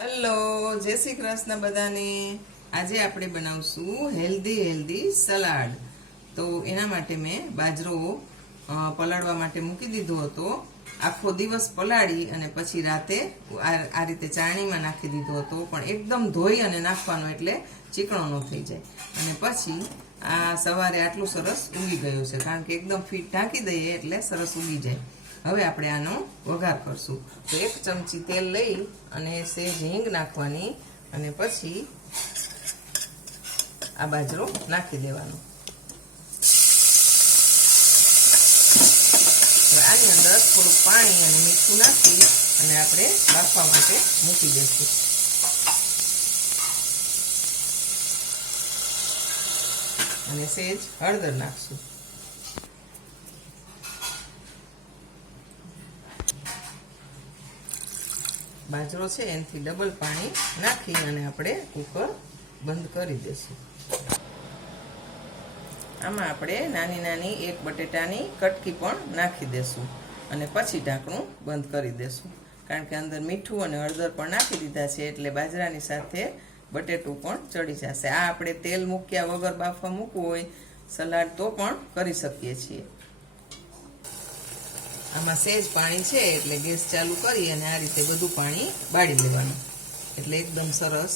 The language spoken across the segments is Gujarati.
હેલો, જય શ્રી કૃષ્ણ બધાને. આજે આપણે બનાવશું હેલ્ધી હેલ્ધી સલાડ. તો એના માટે મેં બાજરો પલાળવા માટે મૂકી દીધો હતો. આખો દિવસ પલાળી અને પછી રાતે આ રીતે ચાણીમાં નાખી દીધો હતો. પણ એકદમ ધોઈ અને નાખવાનો એટલે ચીકણો ન થઈ જાય. અને પછી આ સવારે આટલું સરસ ઉગી ગયું છે. કારણ કે એકદમ ફીટ ઢાંકી દઈએ એટલે સરસ ઉગી જાય. હવે આપણે આનો વઘાર કરશું. તો એક ચમચી તેલ લઈ અને સેજ હિંગ નાખવાની અને પછી આ બાજરો નાખી દેવાનો. આની અંદર થોડું પાણી અને મીઠું નાખી અને આપણે બાફવા માટે મૂકી દઈશું. અને સેજ હળદર નાખશું. બાજરો છે, એનાથી ડબલ પાણી નાખી અને આપણે કુકર બંધ કરી દઈશું. આમાં આપણે નાની નાની એક બટેટાની કટકી પણ નાખી દેશું અને પછી ઢાંકણું બંધ કરી દેશું કારણ કે અંદર મીઠું અને હળદર પણ નાખી દીધા છે, એટલે બાજરાની સાથે બટેટું પણ ચડી જશે. આ આપણે તેલ મૂક્યા વગર બાફવા મૂકવું હોય, સલાડ તો પણ કરી શકીએ છીએ. આમાં સેજ પાણી છે એટલે ગેસ ચાલુ કરી અને આ રીતે બધું પાણી બાળી લેવાનું. એટલે એકદમ સરસ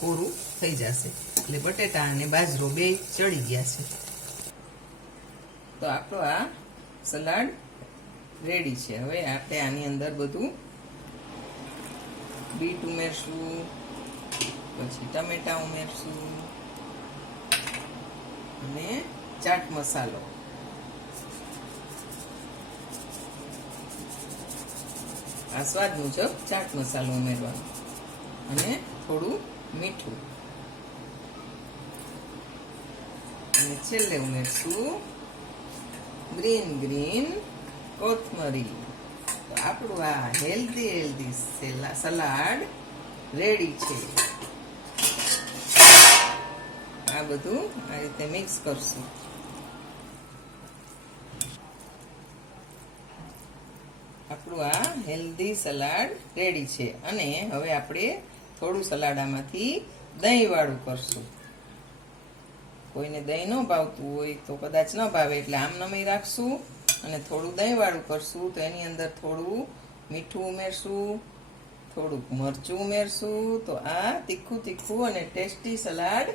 કોરું થઈ જશે. એટલે બટેટા અને બાજરો બે ચડી ગયા છે. તો આપણો આ સલાડ રેડી છે. હવે આપણે આની અંદર બધું બીટ ઉમેરશું, પછી ટમેટા ઉમેરશું અને ચાટ મસાલો. આ સ્વાદ મુજબ ચાટ મસાલો ઉમેરવાનો. અને થોડું મીઠું. અને છેલ્લે ઉમેરશું ગ્રીન ગ્રીન કોથમરી. આપણું આ હેલ્ધી હેલ્ધી સલાડ રેડી છે. આ બધું આ રીતે મિક્સ કરશું. આપણું આ હેલ્ધી સલાડ રેડી છે. અને હવે આપણે થોડું સલાડ આમાંથી દહીંવાળું કરશું. કોઈને દહીં ન ભાવતું હોય તો કદાચ ન ભાવે, એટલે આમ નમી રાખશું અને થોડું દહીંવાળું કરશું તો એની અંદર થોડું મીઠું ઉમેરશું, થોડુંક મરચું ઉમેરશું, તો આ તીખું તીખું અને ટેસ્ટી સલાડ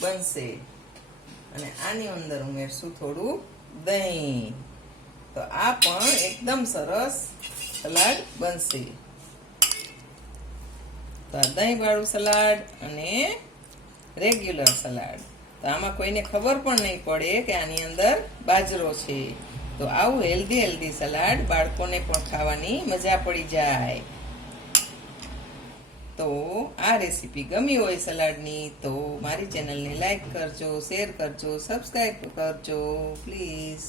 બનશે. અને આની અંદર ઉમેરશું થોડું દહીં. તો આ પણ એકદમ સરસ સલાડ બનશે. તો આ દહીં વાળું સલાડ અને રેગ્યુલર સલાડ. તો આમાં કોઈને ખબર પણ નહીં પડે કે આની અંદર બાજરો છે. તો આવું હેલ્ધી હેલ્ધી સલાડ બાળકોને પણ ખાવાની મજા પડી જાય. તો આ રેસીપી ગમી હોય સલાડની તો મારી ચેનલને લાઈક કરજો, શેર કરજો, સબસ્ક્રાઈબ કરજો, પ્લીઝ.